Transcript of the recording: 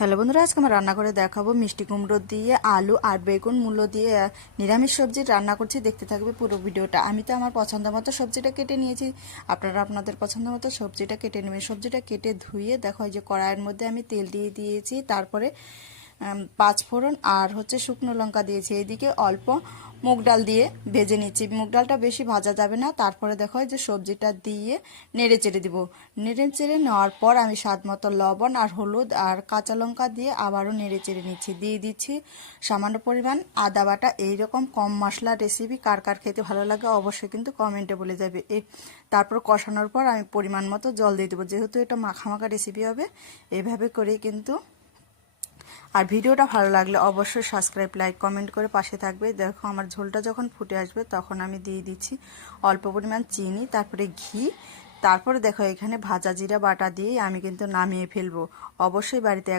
Hello বন্ধুরা, আজকে আমরা রান্না করে দেখাবো মিষ্টি কুমড়ো দিয়ে আলু আর বেগুন মূলো দিয়ে নিরামিষ সবজি রান্না করছি। দেখতে থাকবে পুরো ভিডিওটা। আমি তো আমার পছন্দ মতো সবজিটা কেটে নিয়েছি, আপনারা আপনাদের পছন্দ মতো সবজিটা কেটে নেবেন। সবজিটা কেটে ধুয়ে দেখো, এই যে কড়াইয়ের মধ্যে আমি তেল দিয়ে দিয়েছি, তারপরে 5 ফোড়ন আর শুকনো লঙ্কা দিয়েছি। এইদিকে অল্প মুগ ডাল দিয়ে ভেজে নিচ্ছি, মুগ ডালটা বেশি ভাজা যাবে না। তারপরে দেখো যে সবজিটা দিয়ে নেড়ে চেড়ে দিব। নেড়ে চেড়ে নেওয়ার পর আমি স্বাদ মতো লবণ আর হলুদ আর কাঁচা লঙ্কা দিয়ে আবারও নেড়ে চেড়ে নিচ্ছি। দিয়ে দিচ্ছি সামান্য পরিমাণ আদা বাটা। এইরকম কম মশলা রেসিপি কার কার খেতে ভালো লাগে অবশ্যই কিন্তু কমেন্টে বলে যাবে। তারপর কষানোর পর আমি পরিমাণ মতো জল দিয়ে দেবো, যেহেতু এটা মাখা মাখা রেসিপি হবে। এইভাবে করেই কিন্তু। আর ভিডিওটা ভালো লাগলে অবশ্যই সাবস্ক্রাইব, লাইক, কমেন্ট করে পাশে থাকবে। দেখো আমার ঝোলটা যখন ফুটে আসবে তখন আমি দিয়ে দিচ্ছি অল্প পরিমাণ চিনি, তারপরে ঘি। তারপরে দেখো এখানে ভাজা জিরা বাটা দিয়ে আমি কিন্তু নামিয়ে ফেলবো। অবশ্যই বাড়িতে